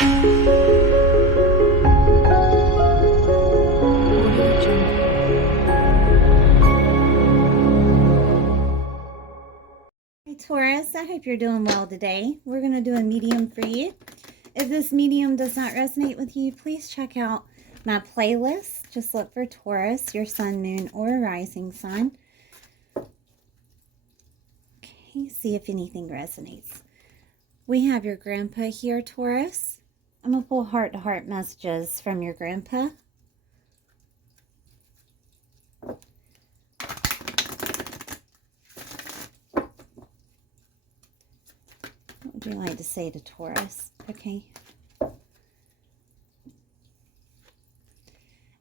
Hey Taurus, I hope you're doing well today. We're going to do a medium for you. If this medium does not resonate with you, please check out my playlist. Just look for Taurus, your sun, moon, or rising sign. Okay, see if anything resonates. We have your grandpa here, Taurus. I'm going to pull heart-to-heart messages from your grandpa. What would you like to say to Taurus? Okay.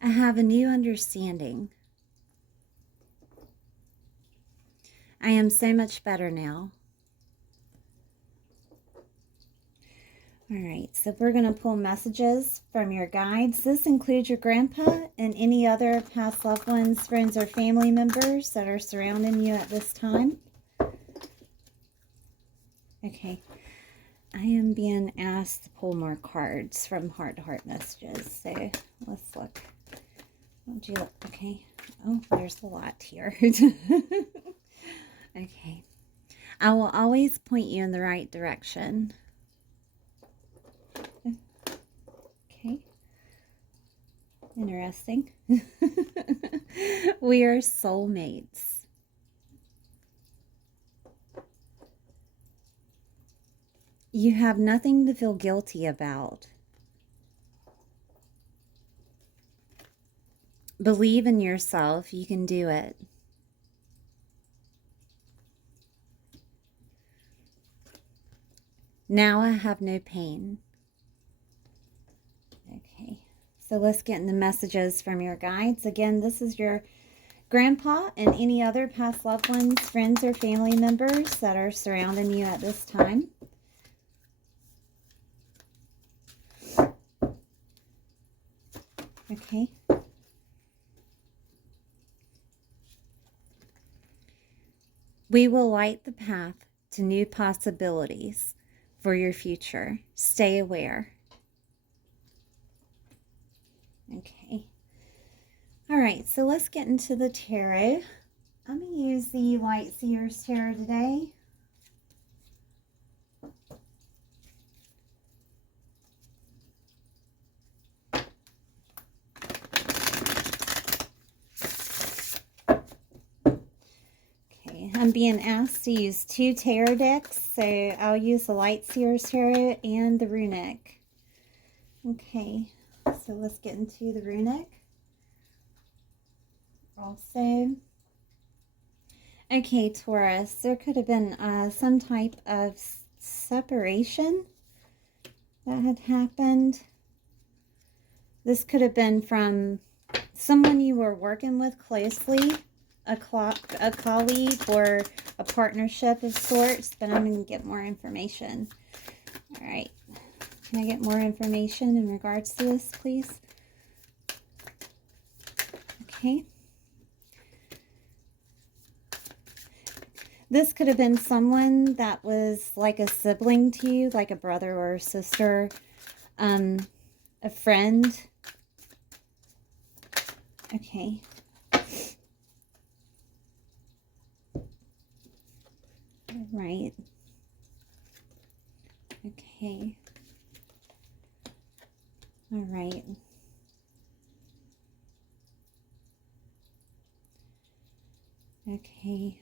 I have a new understanding. I am so much better now. All right, so we're going to pull messages from your guides. This includes your grandpa and any other past loved ones, friends, or family members that are surrounding you at this time. Okay, I am being asked to pull more cards from heart-to-heart messages. So let's look. What do you look? Okay. Oh, there's a lot here. Okay. I will always point you in the right direction. Okay. Interesting. We are soulmates. You have nothing to feel guilty about. Believe in yourself. You can do it. Now I have no pain. Okay, so let's get into messages from your guides. Again, this is your grandpa and any other past loved ones, friends, or family members that are surrounding you at this time. Okay. We will light the path to new possibilities for your future. Stay aware. Okay. All right, so let's get into the tarot. I'm going to use the Light Seers Tarot today. I'm being asked to use 2 tarot decks, so I'll use the Light Seers Tarot and the Runic. Okay, so let's get into the Runic. Also, okay, Taurus, there could have been some type of separation that had happened. This could have been from someone you were working with closely, a colleague or a partnership of sorts, but I'm going to get more information. All right. Can I get more information in regards to this, please? Okay. This could have been someone that was like a sibling to you, like a brother or a sister, a friend. Okay. All right. Okay. All right. Okay.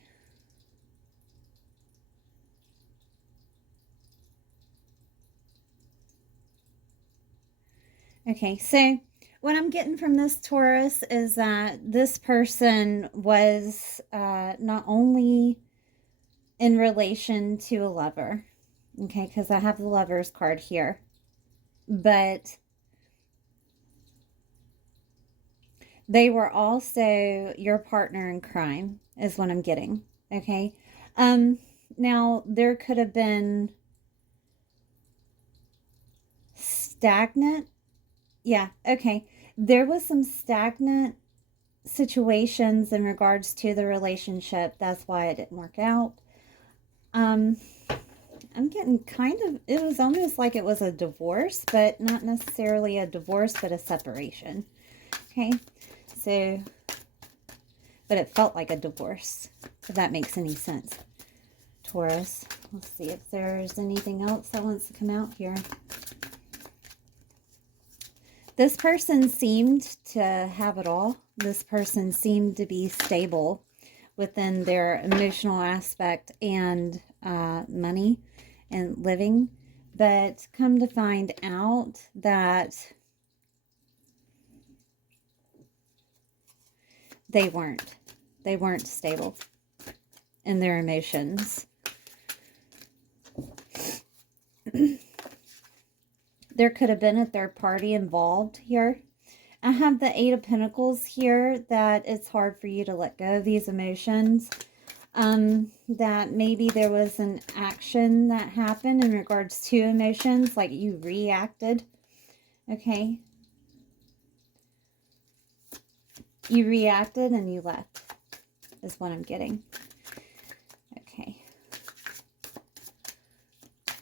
Okay, so what I'm getting from this Taurus is that this person was not only in relation to a lover, okay, because I have the Lover's card here, but they were also your partner in crime, is what I'm getting, okay? Now, there could have been stagnant. Yeah, okay. There was some stagnant situations in regards to the relationship. That's why it didn't work out. I'm getting kind of, it was almost like it was a divorce, but not necessarily a divorce, but a separation. Okay, so, but it felt like a divorce, if that makes any sense. Taurus, let's see if there's anything else that wants to come out here. This person seemed to have it all. This person seemed to be stable within their emotional aspect and money and living. But come to find out that they weren't. They weren't stable in their emotions. There could have been a third party involved here. I have the Eight of Pentacles here, that it's hard for you to let go of these emotions. That maybe there was an action that happened in regards to emotions, like you reacted. Okay. You reacted and you left, is what I'm getting. Okay.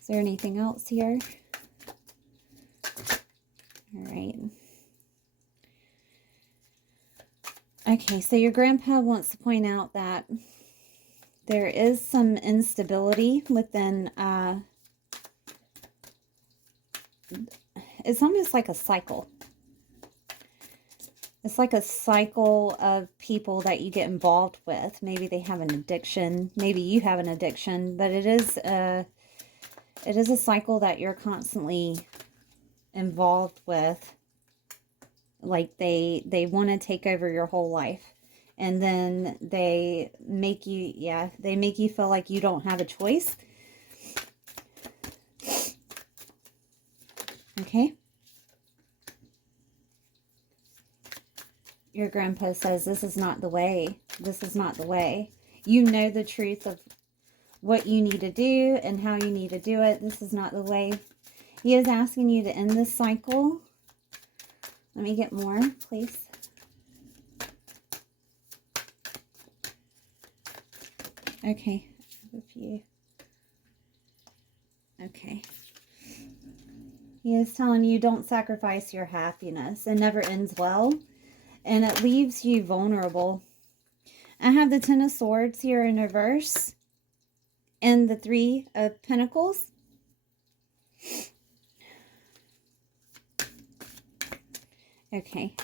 Is there anything else here? All right. Okay, so your grandpa wants to point out that there is some instability within, it's almost like a cycle. It's like a cycle of people that you get involved with. Maybe they have an addiction. Maybe you have an addiction, but it is a cycle that you're constantly involved with. Like they want to take over your whole life, and then they make you, they make you feel like you don't have a choice. Okay. Your grandpa says, this is not the way. This is not the way. You know the truth of what you need to do and how you need to do it. This is not the way. He is asking you to end this cycle. Let me get more, please. Okay, I have a few. Okay. He is telling you, don't sacrifice your happiness. It never ends well, and it leaves you vulnerable. I have the Ten of Swords here in reverse, and the Three of Pentacles. Okay.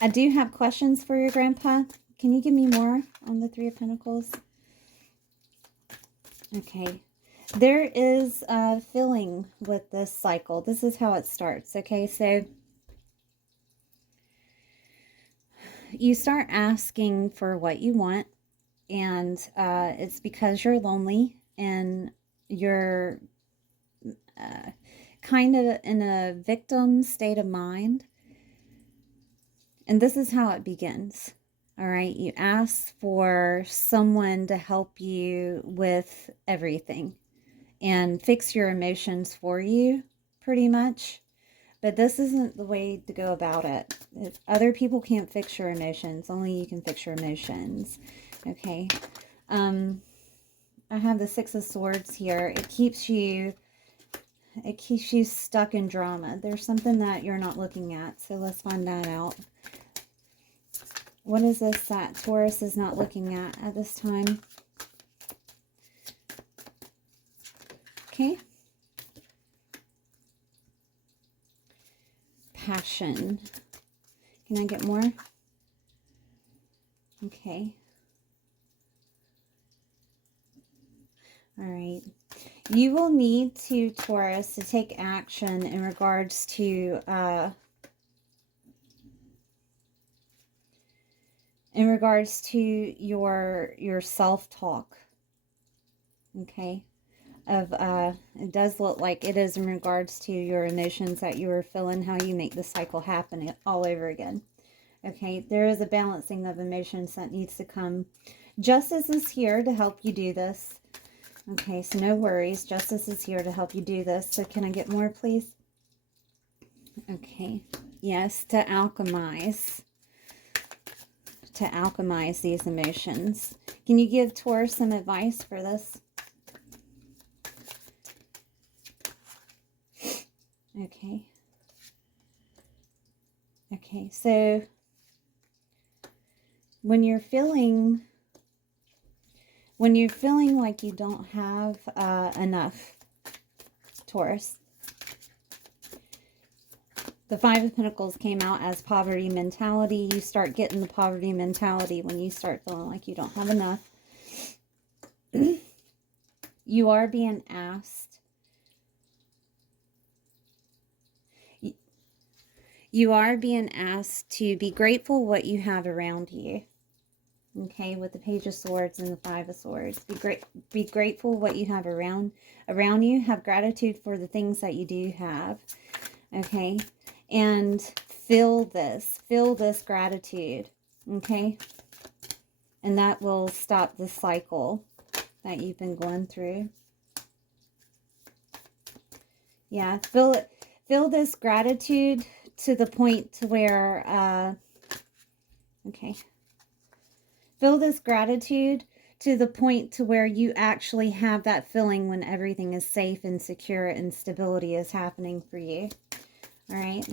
I do have questions for your grandpa. Can you give me more on the Three of Pentacles? Okay. There is a feeling with this cycle. This is how it starts. Okay, so you start asking for what you want, and it's because you're lonely and you're kind of in a victim state of mind. And this is how it begins. All right. You ask for someone to help you with everything and fix your emotions for you, pretty much. But this isn't the way to go about it. If other people can't fix your emotions, only you can fix your emotions. Okay. I have the Six of Swords here. It keeps you stuck in drama. There's something that you're not looking at. So let's find that out. What is this that Taurus is not looking at this time? Okay. Passion. Can I get more? Okay. All right. You will need to, Taurus, to take action in regards to your self-talk. Okay. It does look like it is in regards to your emotions that you are feeling, how you make the cycle happen all over again. Okay. There is a balancing of emotions that needs to come. Justice is here to help you do this. Okay, so no worries. Justice is here to help you do this. So can I get more, please? Okay. Yes, to alchemize. To alchemize these emotions. Can you give Taurus some advice for this? Okay. Okay, so when you're feeling like you don't have enough, Taurus, the Five of Pentacles came out as poverty mentality. You start getting the poverty mentality when you start feeling like you don't have enough. You are being asked. You are being asked to be grateful what you have around you. Okay, with the Page of Swords and the Five of Swords. Be grateful what you have around you. Have gratitude for the things that you do have. Okay, and feel this gratitude. Okay, and that will stop the cycle that you've been going through. Yeah, feel this gratitude to the point to where okay, feel this gratitude to the point to where you actually have that feeling when everything is safe and secure and stability is happening for you. All right.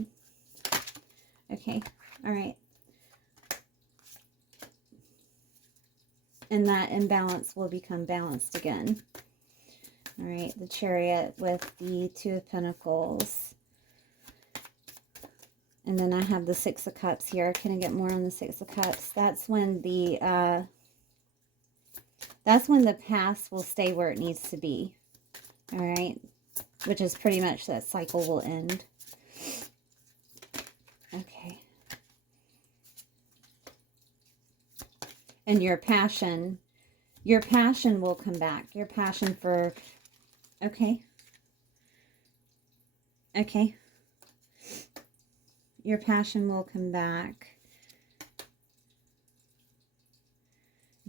Okay. All right. And that imbalance will become balanced again. All right. The Chariot with the Two of Pentacles. And then I have the Six of Cups here. Can I get more on the Six of Cups? That's when the past will stay where it needs to be. All right. Which is pretty much that cycle will end. Okay. And your passion will come back. Your passion for, okay. Okay. Your passion will come back.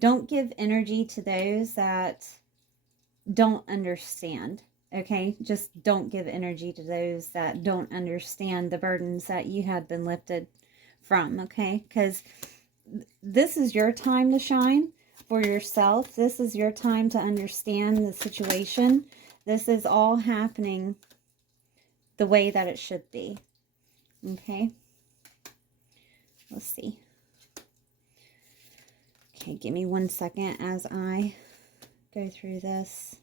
Don't give energy to those that don't understand. Okay, just don't give energy to those that don't understand the burdens that you have been lifted from. Okay, because this is your time to shine for yourself. This is your time to understand the situation. This is all happening the way that it should be. Okay, let's see. Okay, give me 1 second as I go through this.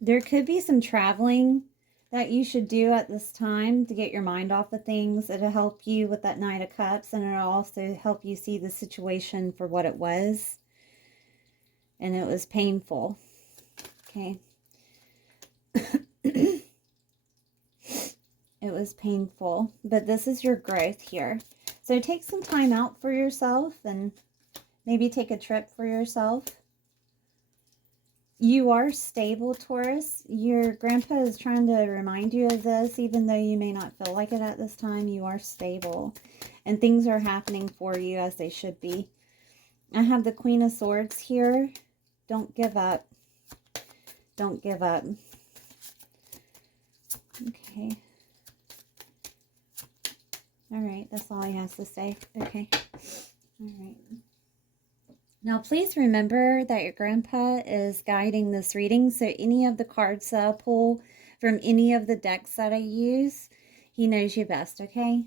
There could be some traveling that you should do at this time to get your mind off of things. It'll help you with that Knight of Cups, and it'll also help you see the situation for what it was. And it was painful. Okay. It was painful, but this is your growth here. So take some time out for yourself and maybe take a trip for yourself. You are stable, Taurus. Your grandpa is trying to remind you of this, even though you may not feel like it at this time. You are stable, and things are happening for you as they should be. I have the Queen of Swords here. Don't give up. Don't give up. Okay. All right, that's all he has to say. Okay. All right. Now, please remember that your grandpa is guiding this reading. So any of the cards that I pull from any of the decks that I use, he knows you best, okay?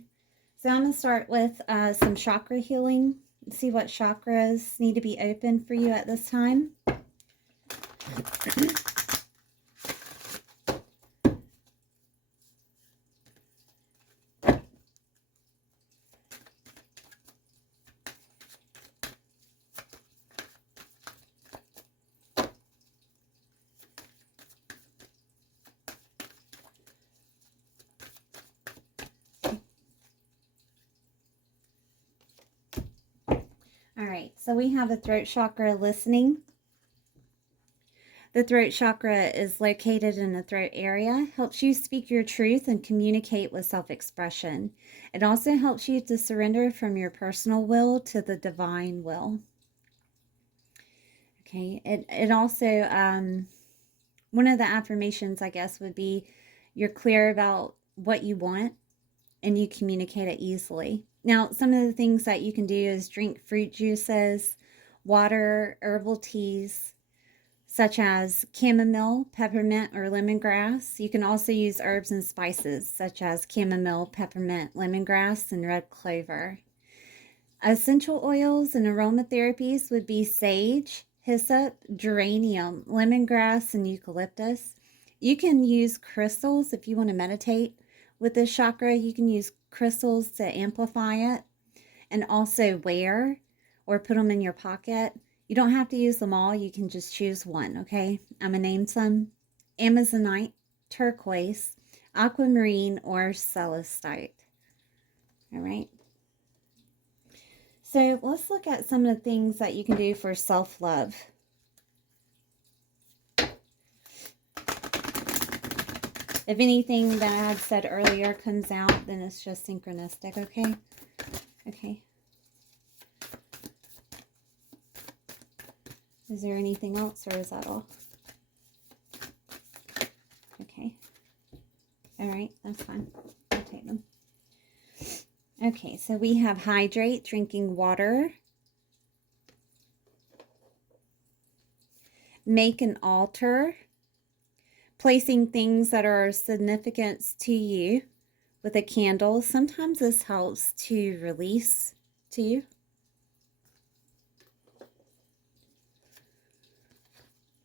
So I'm going to start with some chakra healing. See what chakras need to be open for you at this time. All right, so we have the throat chakra listening. The throat chakra is located in the throat area, helps you speak your truth and communicate with self-expression. It also helps you to surrender from your personal will to the divine will. Okay, it also, one of the affirmations, I guess, would be you're clear about what you want and you communicate it easily. Now, some of the things that you can do is drink fruit juices water, herbal teas, such as chamomile, peppermint, or lemongrass. You can also use herbs and spices, such as chamomile, peppermint, lemongrass, and red clover. Essential oils and aromatherapies would be sage, hyssop, geranium, lemongrass, and eucalyptus. You can use crystals if you want to meditate with this chakra. You can use crystals to amplify it, and also wear or put them in your pocket. You don't have to use them all. You can just choose one, okay? I'm going to name some: Amazonite, turquoise, aquamarine, or celestite. All right. So let's look at some of the things that you can do for self-love. If anything that I had said earlier comes out, then it's just synchronistic, okay? Okay. Is there anything else, or is that all? Okay. All right, that's fine. I'll take them. Okay, so we have hydrate, drinking water. Make an altar, placing things that are of significance to you with a candle. Sometimes this helps to release to you.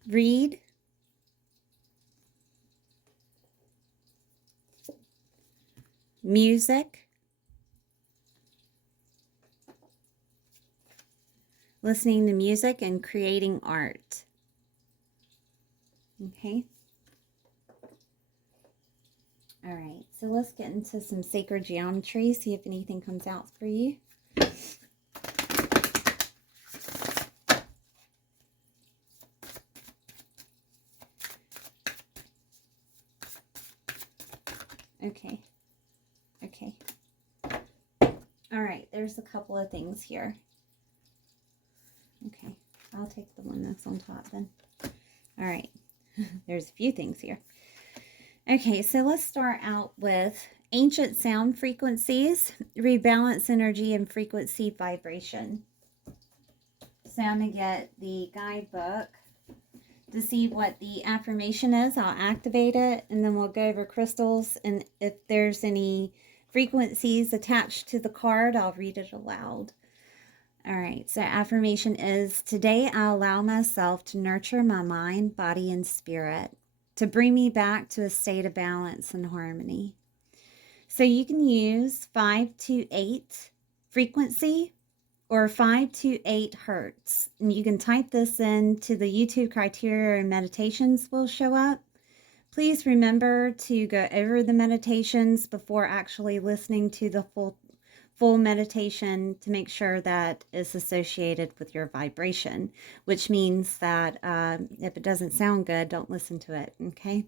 Read. Music. Listening to music and creating art. Okay. All right, so let's get into some sacred geometry, see if anything comes out for you. Okay. Okay. All right, there's a couple of things here. Okay, I'll take the one that's on top then. All right, there's a few things here. Okay, so let's start out with ancient sound frequencies, rebalance energy and frequency vibration. So I'm going to get the guidebook to see what the affirmation is. I'll activate it, and then we'll go over crystals, and if there's any frequencies attached to the card, I'll read it aloud. All right, so affirmation is: today I allow myself to nurture my mind, body, and spirit to bring me back to a state of balance and harmony. So you can use 528 frequency or 528 hertz. And you can type this into the YouTube criteria and meditations will show up. Please remember to go over the meditations before actually listening to the full meditation to make sure that it's associated with your vibration, which means that if it doesn't sound good, don't listen to it, okay?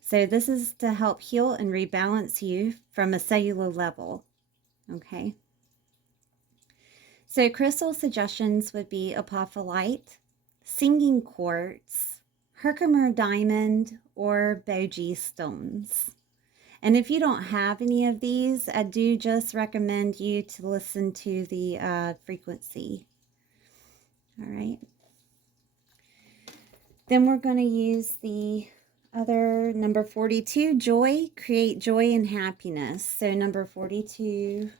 So this is to help heal and rebalance you from a cellular level, okay? So crystal suggestions would be apophyllite, singing quartz, Herkimer diamond, or Boji stones. And if you don't have any of these, I do just recommend you to listen to the frequency. All right. Then we're going to use the other number 42, joy, create joy and happiness. So number 42.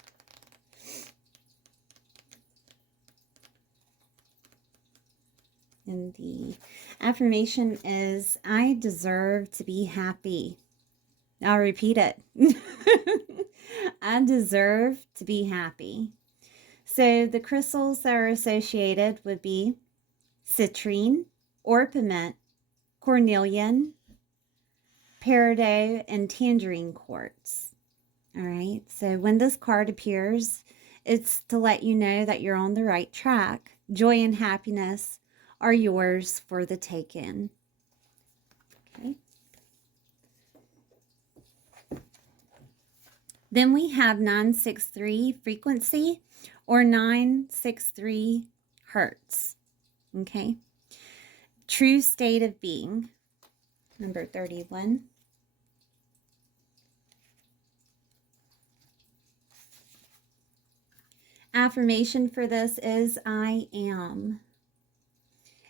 And the affirmation is, I deserve to be happy. I'll repeat it. I deserve to be happy. So the crystals that are associated would be citrine, orpiment, cornelian, peridot, and tangerine quartz. All right. So when this card appears, it's to let you know that you're on the right track. Joy and happiness are yours for the taking. Okay. Then we have 963 frequency or 963 hertz. Okay. True state of being. Number 31. Affirmation for this is I am.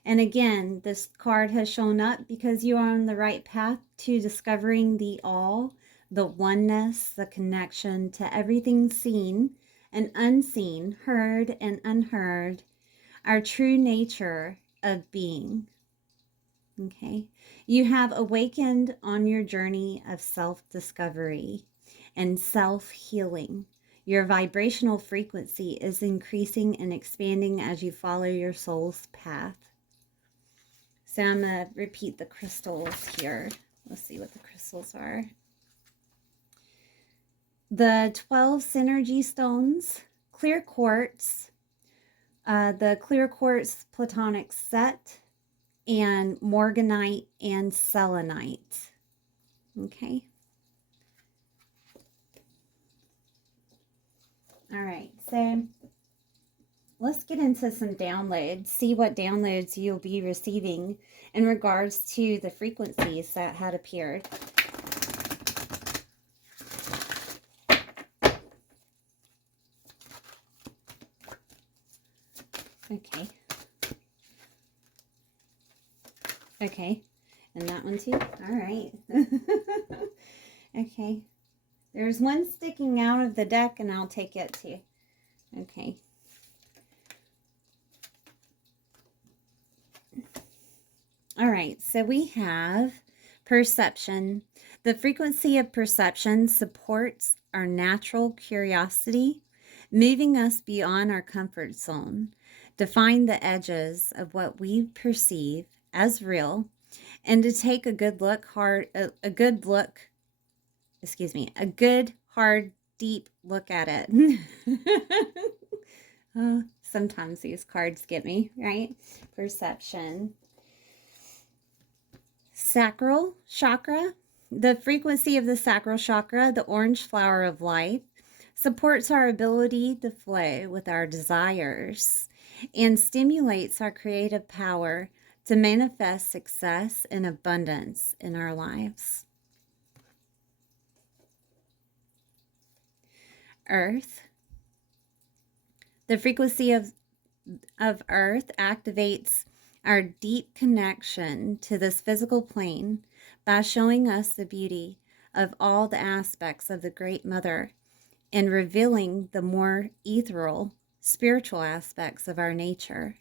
And again, this card has shown up because you are on the right path to discovering the all, the oneness, the connection to everything seen and unseen, heard and unheard, our true nature of being. Okay. You have awakened on your journey of self-discovery and self-healing. Your vibrational frequency is increasing and expanding as you follow your soul's path. So I'm going to repeat the crystals here. Let's see what the crystals are. The 12 synergy stones, clear quartz, the clear quartz platonic set, and morganite and selenite. Okay. All right. So let's get into some downloads, see what downloads you'll be receiving in regards to the frequencies that had appeared. Okay. Okay. And that one too? All right. Okay. There's one sticking out of the deck, and I'll take it too. Okay. All right, so we have perception. The frequency of perception supports our natural curiosity, moving us beyond our comfort zone to find the edges of what we perceive as real, and to take a good hard, deep look at it. Sometimes these cards get me, right? Perception. Sacral chakra. The frequency of the sacral chakra, the orange flower of life, supports our ability to flow with our desires and stimulates our creative power to manifest success and abundance in our lives. Earth. The frequency of Earth activates our deep connection to this physical plane by showing us the beauty of all the aspects of the Great Mother and revealing the more ethereal, spiritual aspects of our nature.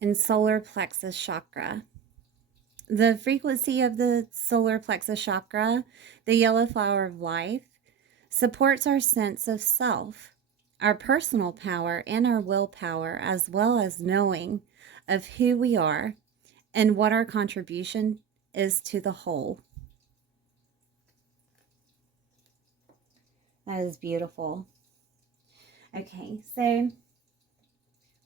And solar plexus chakra. The frequency of the solar plexus chakra, the yellow flower of life, supports our sense of self, our personal power, and our willpower, as well as knowing of who we are and what our contribution is to the whole. That is beautiful. Okay, so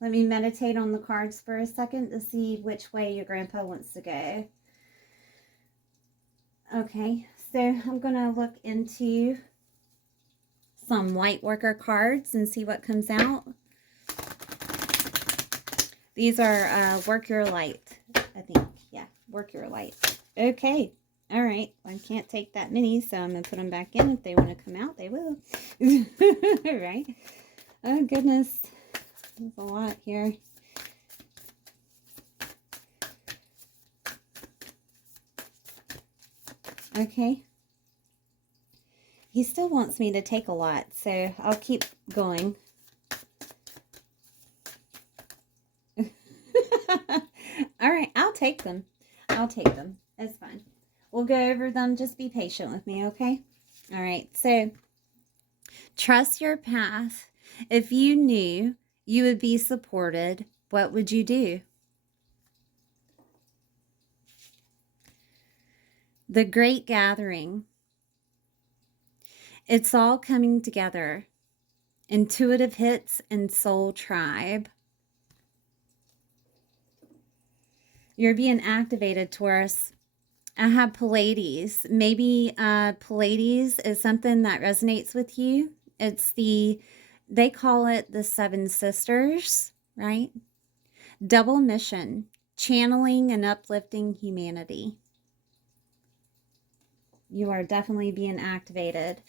let me meditate on the cards for a second to see which way your grandpa wants to go. Okay, so I'm going to look into some light worker cards and see what comes out. These are work your light, I think. Yeah, work your light. Okay, all right. I can't take that many, so I'm going to put them back in. If they want to come out, they will. Right? Oh, goodness. There's a lot here. Okay. He still wants me to take a lot, so I'll keep going. All right, I'll take them. I'll take them. It's fine. We'll go over them. Just be patient with me, okay? All right, so trust your path. If you knew you would be supported, what would you do? The Great Gathering. It's all coming together. Intuitive hits and soul tribe. You're being activated, Taurus. I have Pleiades. Maybe Pleiades is something that resonates with you. It's they call it the Seven Sisters, right? Double mission, channeling and uplifting humanity. You are definitely being activated.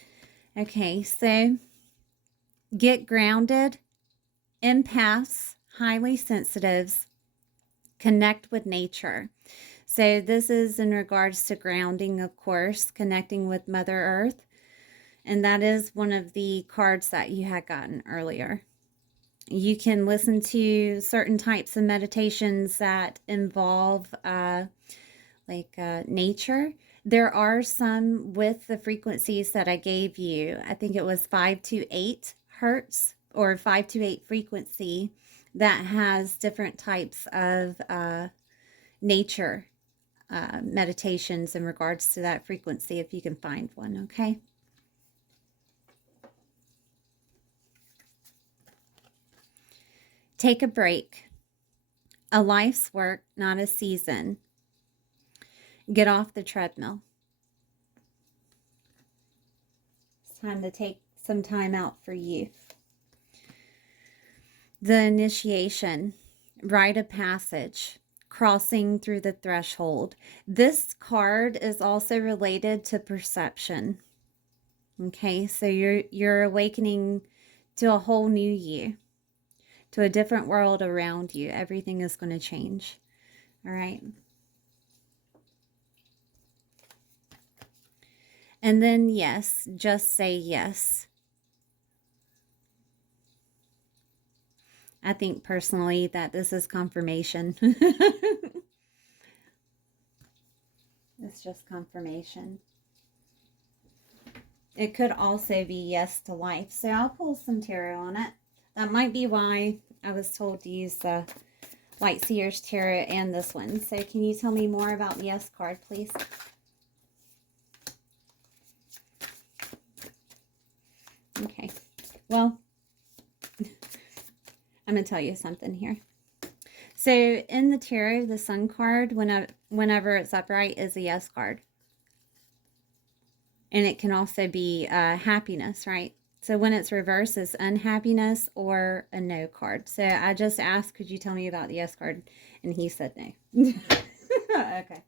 Okay, so get grounded, empaths, highly sensitives, connect with nature. So this is in regards to grounding, of course, connecting with Mother Earth. And that is one of the cards that you had gotten earlier. You can listen to certain types of meditations that involve nature. There are some with the frequencies that I gave you. I think it was 5 to 8 hertz or 5 to 8 frequency that has different types of nature meditations in regards to that frequency, if you can find one, okay? Take a break. A life's work, not a season. Get off the treadmill. It's time to take some time out for you. The initiation, rite of passage, crossing through the threshold. This card is also related to perception. Okay, so you're awakening to a whole new you, to a different world around you. Everything is going to change. All right. And then yes, just say yes. I think personally that this is confirmation. It's just confirmation. It could also be yes to life. So I'll pull some tarot on it. That might be why I was told to use the Light Seers Tarot and this one. So can you tell me more about the yes card, please? Okay. Well, I'm going to tell you something here. So in the tarot, the Sun card, whenever it's upright, is a yes card. And it can also be happiness, right? So when it's reversed, it's unhappiness or a no card. So I just asked, could you tell me about the yes card? And he said no. Okay.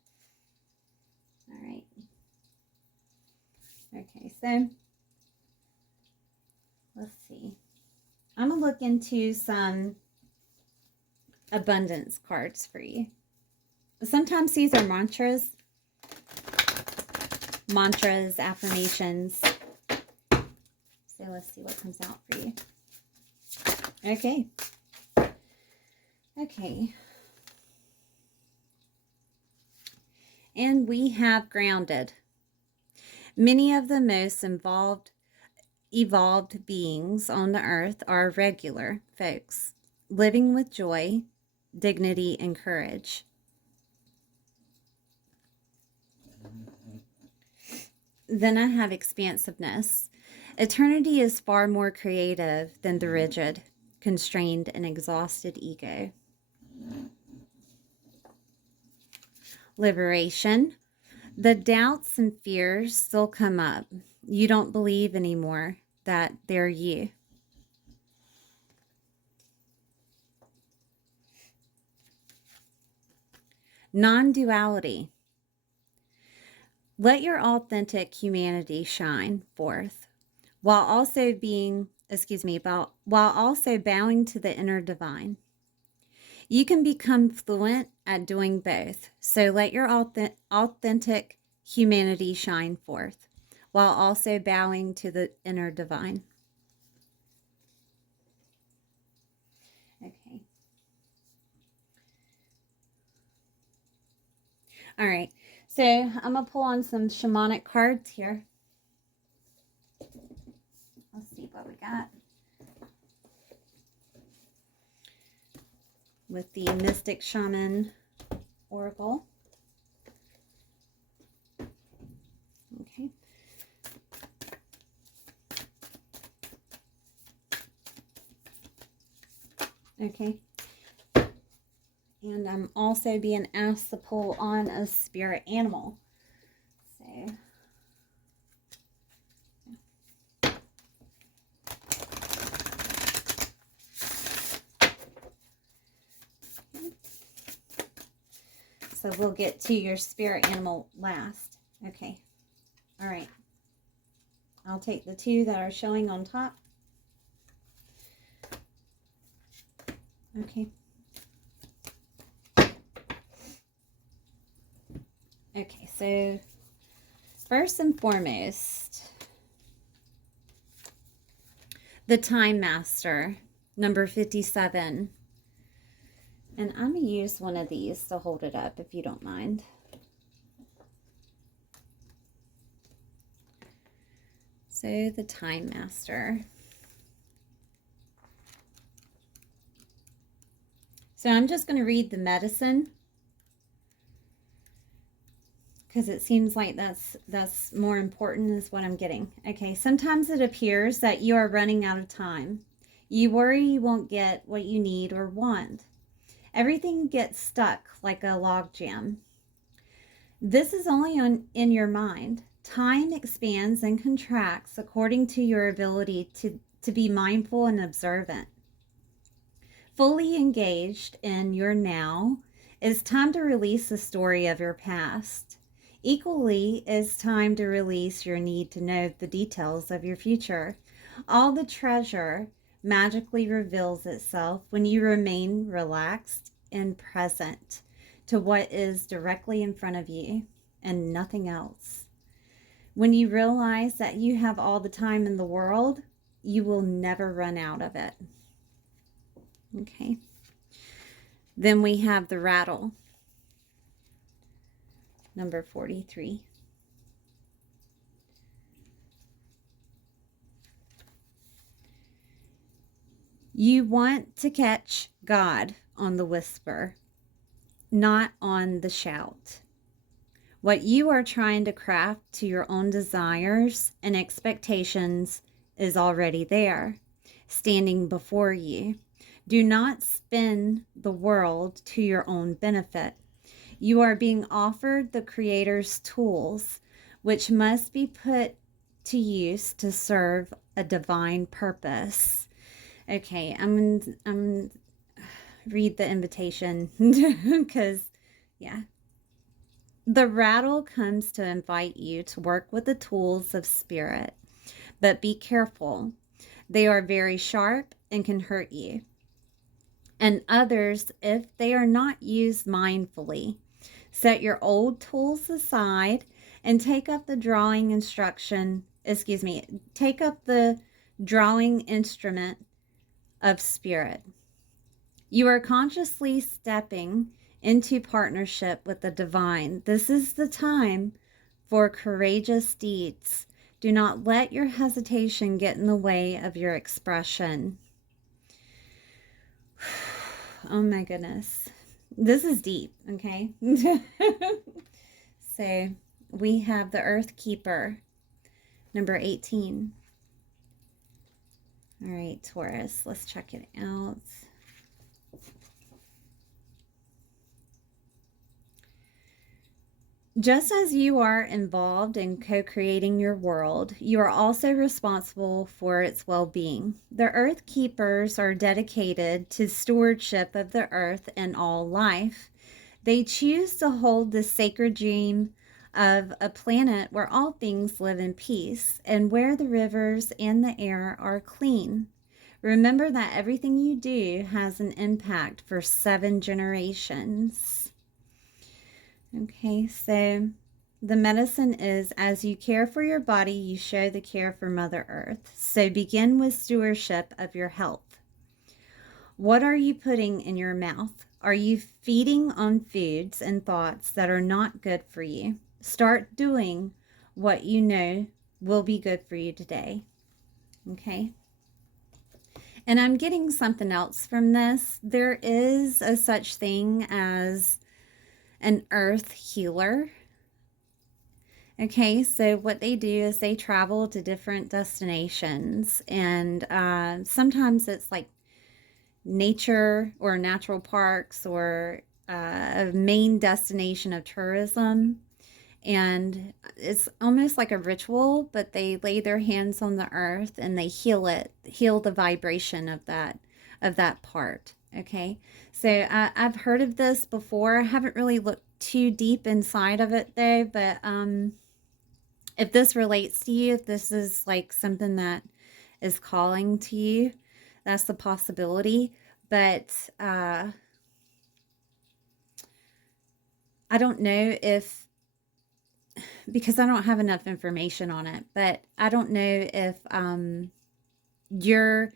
All right. Okay, so let's see. I'm going to look into some abundance cards for you. Sometimes these are mantras, affirmations. So let's see what comes out for you. Okay. Okay. And we have grounded. Many of the most evolved beings on the earth are regular folks, living with joy, dignity, and courage. Then I have expansiveness. Eternity is far more creative than the rigid, constrained, and exhausted ego. Liberation. The doubts and fears still come up. You don't believe anymore that they're you. Non-duality. Let your authentic humanity shine forth while also bowing to the inner divine. You can become fluent at doing both. So let your authentic humanity shine forth while also bowing to the inner divine. Okay. All right. So I'm going to pull on some shamanic cards here. Let's see what we got. With the Mystic Shaman Oracle. Okay. Okay. And I'm also being asked to pull on a spirit animal. So we'll get to your spirit animal last. Okay. All right. I'll take the two that are showing on top. Okay. Okay, so first and foremost, the Time Master, number 57. And I'm going to use one of these to hold it up if you don't mind. So the Time Master. So I'm just going to read the medicine, because it seems like that's more important is what I'm getting. Okay, sometimes it appears that you are running out of time. You worry you won't get what you need or want. Everything gets stuck like a log jam. This is only in your mind. Time expands and contracts according to your ability to be mindful and observant. Fully engaged in your now, it's time to release the story of your past. Equally, it's time to release your need to know the details of your future. All the treasure magically reveals itself when you remain relaxed and present to what is directly in front of you and nothing else. When you realize that you have all the time in the world, you will never run out of it. Okay. Then we have the rattle, number 43. You want to catch God on the whisper, not on the shout. What you are trying to craft to your own desires and expectations is already there, standing before you. Do not spin the world to your own benefit. You are being offered the Creator's tools, which must be put to use to serve a divine purpose. Okay, I'm read the invitation because, yeah. The rattle comes to invite you to work with the tools of spirit, but be careful. They are very sharp and can hurt you. And others, if they are not used mindfully. Set your old tools aside and take up the drawing instrument of spirit. You are consciously stepping into partnership with the divine. This is the time for courageous deeds. Do not let your hesitation get in the way of your expression. Oh my goodness. This is deep, okay? So we have the Earth Keeper, number 18. All right, Taurus, let's check it out. Just as you are involved in co-creating your world, you are also responsible for its well-being. The Earth Keepers are dedicated to stewardship of the earth and all life. They choose to hold the sacred dream of a planet where all things live in peace and where the rivers and the air are clean. Remember that everything you do has an impact for 7 generations. Okay, so the medicine is, as you care for your body, you show the care for Mother Earth. So begin with stewardship of your health. What are you putting in your mouth? Are you feeding on foods and thoughts that are not good for you? Start doing what you know will be good for you today. Okay? And I'm getting something else from this. There is a such thing as an earth healer. Okay, so what they do is they travel to different destinations, and sometimes it's like nature or natural parks or a main destination of tourism, and it's almost like a ritual, but they lay their hands on the earth and they heal the vibration of that part. Okay, so I've heard of this before. I haven't really looked too deep inside of it though, but if this relates to you, if this is like something that is calling to you, that's the possibility. But I don't know if, because I don't have enough information on it, but I don't know if you're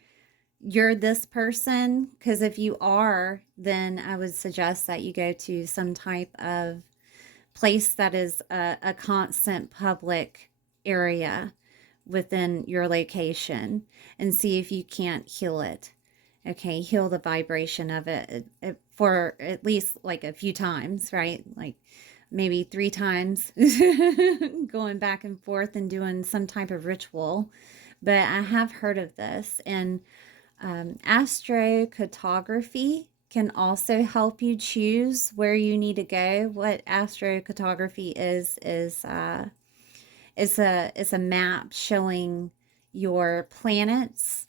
this person, because if you are, then I would suggest that you go to some type of place that is a constant public area within your location and see if you can't heal it. Okay, heal the vibration of it, for at least like a few times, right? Like maybe 3 times, going back and forth and doing some type of ritual. But I have heard of this, and astrocartography can also help you choose where you need to go. What astrocartography is a map showing your planets,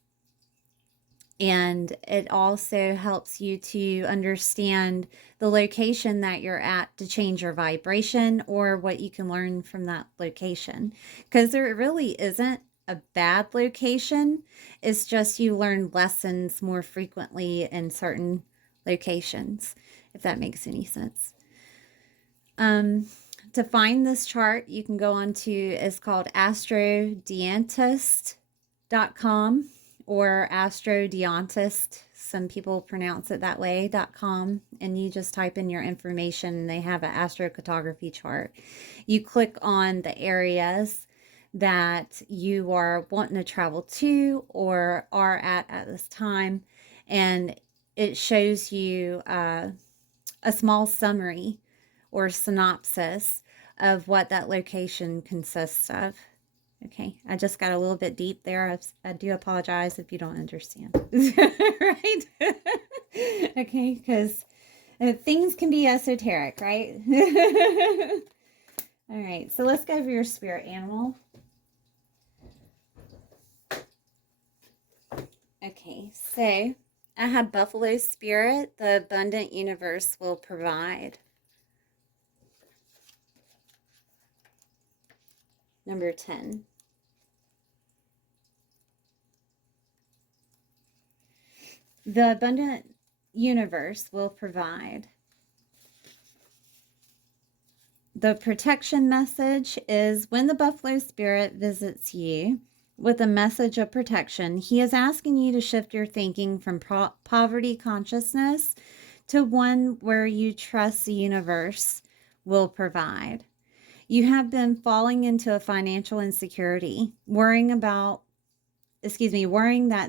and it also helps you to understand the location that you're at to change your vibration, or what you can learn from that location. Because there really isn't a bad location. It's just you learn lessons more frequently in certain locations, if that makes any sense. To find this chart, you can go on to, it's called astrodeantist.com or astrodeantist. Some people pronounce it that way, .com, and you just type in your information and they have an astrocartography chart. You click on the areas that you are wanting to travel to or are at this time, and it shows you a small summary or synopsis of what that location consists of. Okay, I just got a little bit deep there. I do apologize if you don't understand. Right? Okay, because things can be esoteric, right? All right, so let's go over your spirit animal. Okay, so I have Buffalo Spirit. The abundant universe will provide. Number 10. The abundant universe will provide. The protection message is when the Buffalo Spirit visits you with a message of protection, he is asking you to shift your thinking from poverty consciousness to one where you trust the universe will provide. You have been falling into a financial insecurity, worrying that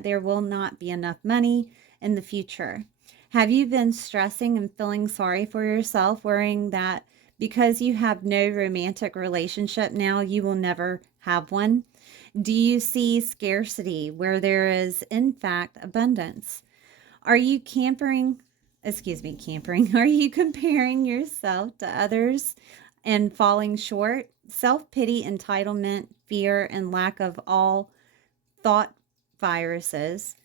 there will not be enough money in the future. Have you been stressing and feeling sorry for yourself, worrying that because you have no romantic relationship now, you will never have one? Do you see scarcity where there is, in fact, abundance? Are you campering? Are you comparing yourself to others and falling short? Self-pity, entitlement, fear, and lack of all thought viruses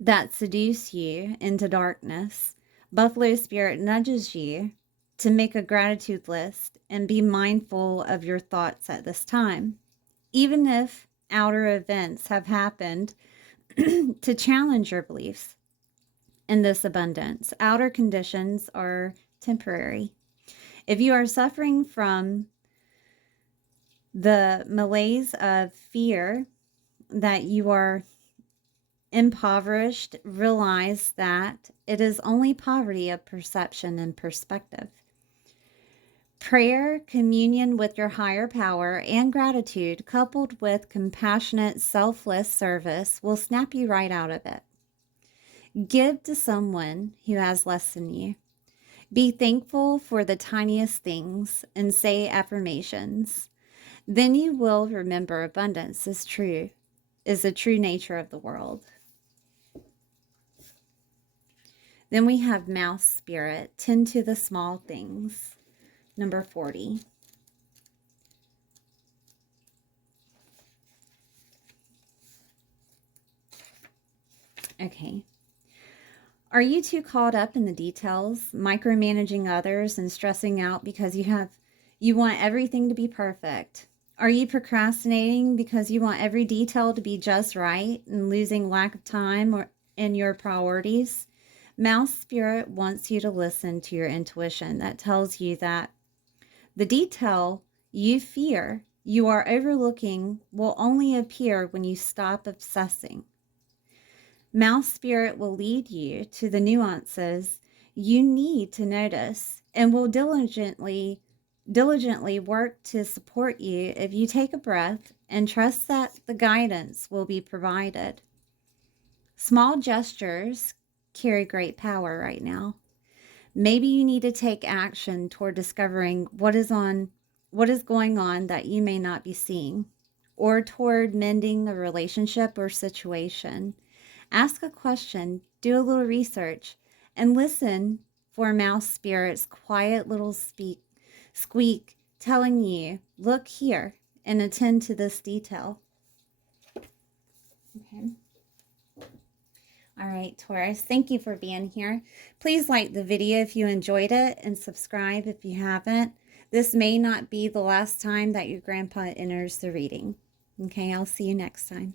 that seduce you into darkness. Buffalo Spirit nudges you to make a gratitude list and be mindful of your thoughts at this time. Even if outer events have happened to challenge your beliefs in this abundance, outer conditions are temporary. If you are suffering from the malaise of fear that you are impoverished, realize that it is only poverty of perception and perspective. Prayer, communion with your higher power, and gratitude, coupled with compassionate, selfless service, will snap you right out of it. Give to someone who has less than you. Be thankful for the tiniest things and say affirmations. Then you will remember abundance is the true nature of the world. Then we have Mouse Spirit, tend to the small things. Number 40. Okay. Are you too caught up in the details, micromanaging others and stressing out because you want everything to be perfect? Are you procrastinating because you want every detail to be just right and losing lack of time in your priorities. Mouse spirit wants you to listen to your intuition that tells you that the detail you fear you are overlooking will only appear when you stop obsessing. Mouse spirit will lead you to the nuances you need to notice and will diligently work to support you if you take a breath and trust that the guidance will be provided. Small gestures carry great power right now. Maybe you need to take action toward discovering what is going on that you may not be seeing, or toward mending a relationship or situation. Ask a question, do a little research, and listen for mouse spirit's quiet little squeak telling you, look here and attend to this detail. Okay. All right, Taurus, thank you for being here. Please like the video if you enjoyed it and subscribe if you haven't. This may not be the last time that your grandpa enters the reading. Okay, I'll see you next time.